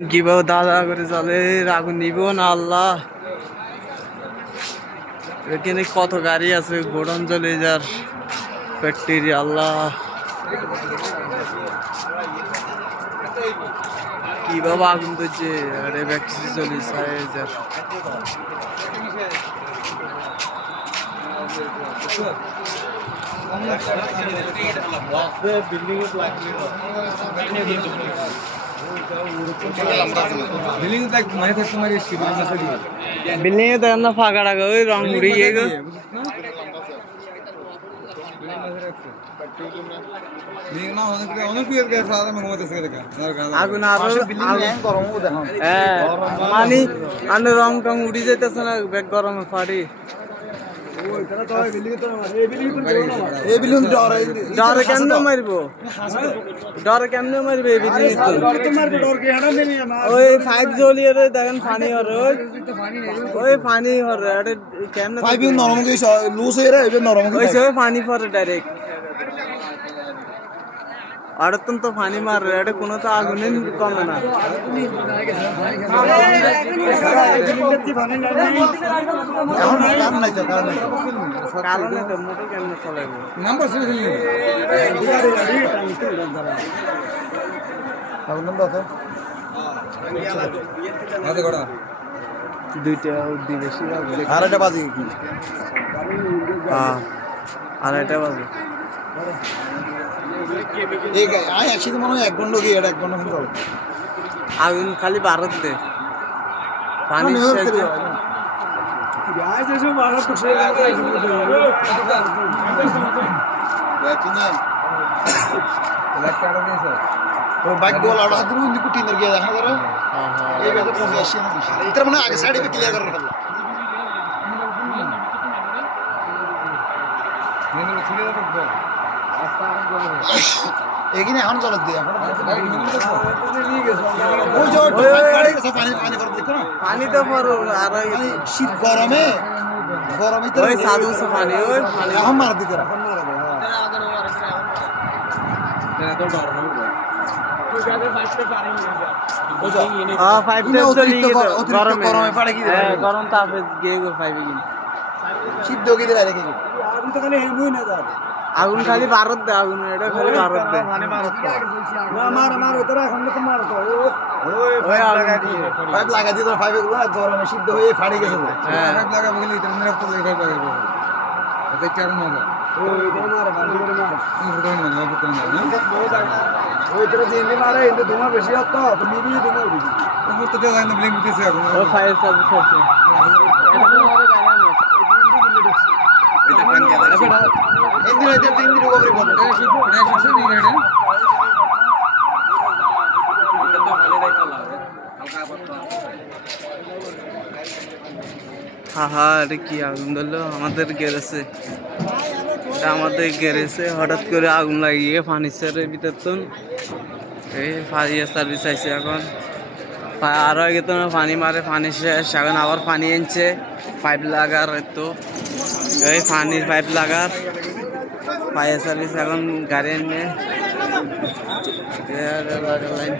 কিভাবে দাদা করে চলে আগুন নিব না আল্লাহ। এখানে কত গাড়ি আছে, গোডাউন চলে যার ফ্যাক্টরি আল্লাহ। কিভাবে আগুন ধরছে, আরে ফ্যাক্টরি চলে যার। বিল্ডিং এ দেখেন না ফাঁকা টাকা, ওই রং উড়ে গিয়ে গো। আগুন আরো মানে আনে রং টং উড়ে যাইতেছে না, ব্যাগ গরমে ফাড়ি। ডরে কেমনে মারবো, ডরে কেমনে মারবে? ওই 5 জ্বলিয়ে দেখেন পানি হরে, ওই পানি হরে কেমনে পানি পরে ডাইরেক্ট। আর তো পানি মারে, এটা কোনো তো আগুনে কমে না। কারণে তো মোটর কেমনে চলাইব দুইটা বেশি আড়াইটা বাজে, হ্যাঁ আড়াইটা বাজে। মনে হয় 1 ঘন্টা কি 1 ঘন্টা আগুন খালি ভারত দে পানি এখানে এখন চলে দিয়ে পানি তো শীত গরমে গরমে তো সাধু পানি এখন মার দিকে গরম তাপে গিয়ে পাইবে কিন্তু শীত দোকে দিলে আগুন খালি ভারত দে, আগুন এটা খালি ভারত দে পাইপ লাগা দিয়ে পাইপ গরমে সিদ্ধ হয়ে ফাড়ে গেছে। বেশি এটা কি আগুন ধরলো আমাদের গ্যারেজে, আমাদের গ্যারেজে হঠাৎ করে আগুন লাগিয়ে ফার্নিচারের ভিতর তো এই ফায়ার সার্ভিস আইছে। এখন আরো আগে তো পানি মারে, পানি শেষ, এখন আবার পানি আনছে পাইপ লাগার, তো এই পানির পাইপ লাগার ফায়ার সার্ভিস এখন গাড়ি এনে লাইন।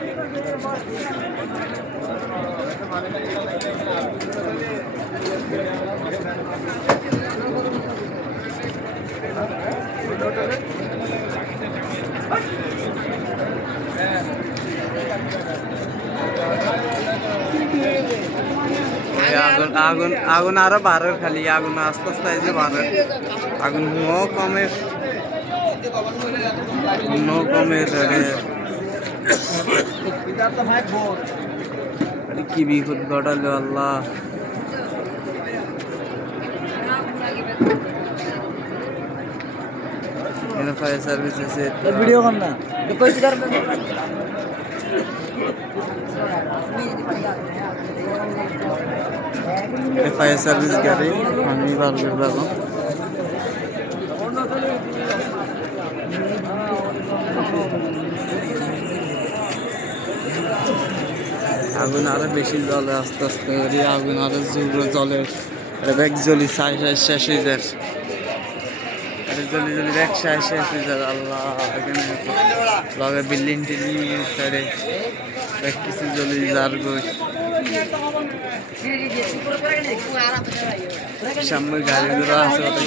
আগুন আগুন আগুন আরো বাড়ে, খালি আগুন আস্তে আস্তে যে বাড়ে, আগুন নো কমে কি বিপদ ঘটালো আল্লাহ। ফায়ার সার্ভিস আছে, ভিডিও কর না ফায়ার সার্ভিস গাড়ি আমি পারবে বাবা। আগুন আরো বেশি জ্বলে, আস্তে আস্তে করে আগুন আরো জোরে জ্বলে, ব্যাগ জ্বলি শেষ হয়ে যায়, জলি ব্যাগ শেষ হয়ে যায় আল্লাহ। এখানে বিল্ডিং টিল্ডিং সাইডে কিছু জলি যার গোস সামনে গাড়িগুলো আছে কত